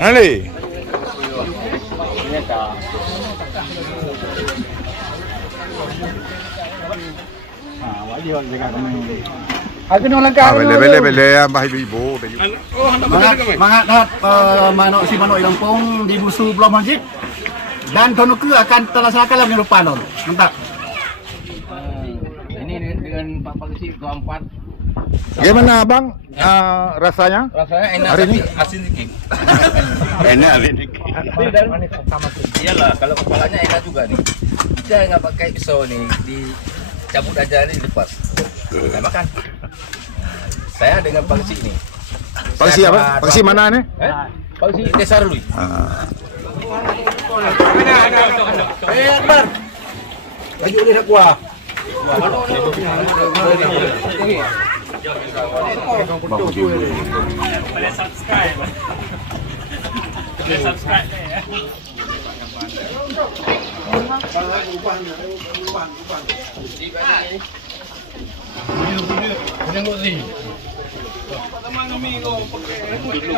Ali. Aku nang langkah. Bele ambah ibu. Manok si Manok Lampung di Busu Pulau Masjid dan Tonuku akan terlaksanakan dalam minggu depan. Mantap. Ini dengan Pak Polisi keempat. Gimana Bang rasanya? Rasanya enak hari ini? asin sedikit. Enak sedikit. Iyalah, kalau kepalanya enak juga nih. Dia nggak pakai pisau nih, dicabut aja nih lepas. Nah, makan. Saya dengan Polisi nih. Polisi apa? Polisi mana nih? Polisi Desa Rului. Akbar. Baju ni nak kuah. Boleh subscribe. Boleh subscribe.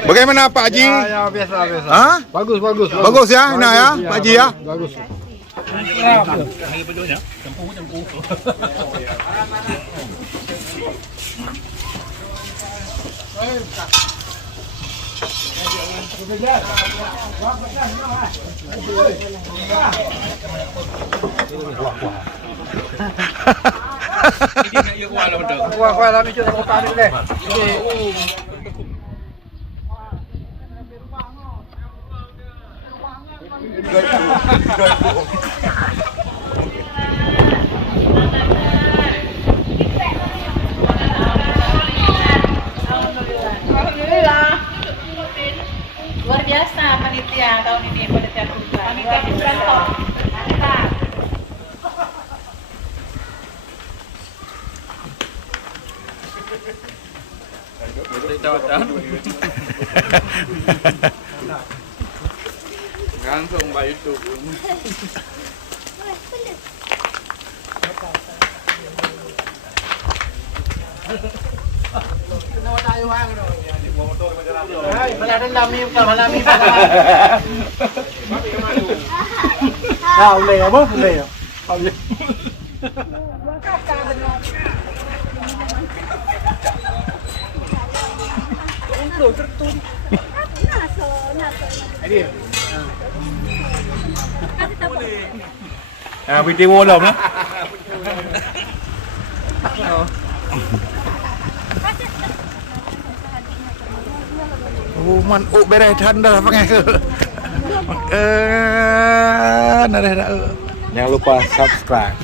Bagaimana Pak Haji? Ya biasa. Hah? Bagus. Bagus ya, enak ya, Pak Haji ya? Bagus. Kuah lah macam mana tak ada deh. Alhamdulillah. Luar biasa panitia tahun ini, panitia juga. Panitia kantor. Mantap. Langsung Mbak YouTube. Boleh apa? Boleh ya. Video belum lah. Man, beres tanda pakai ke. Jangan lupa subscribe.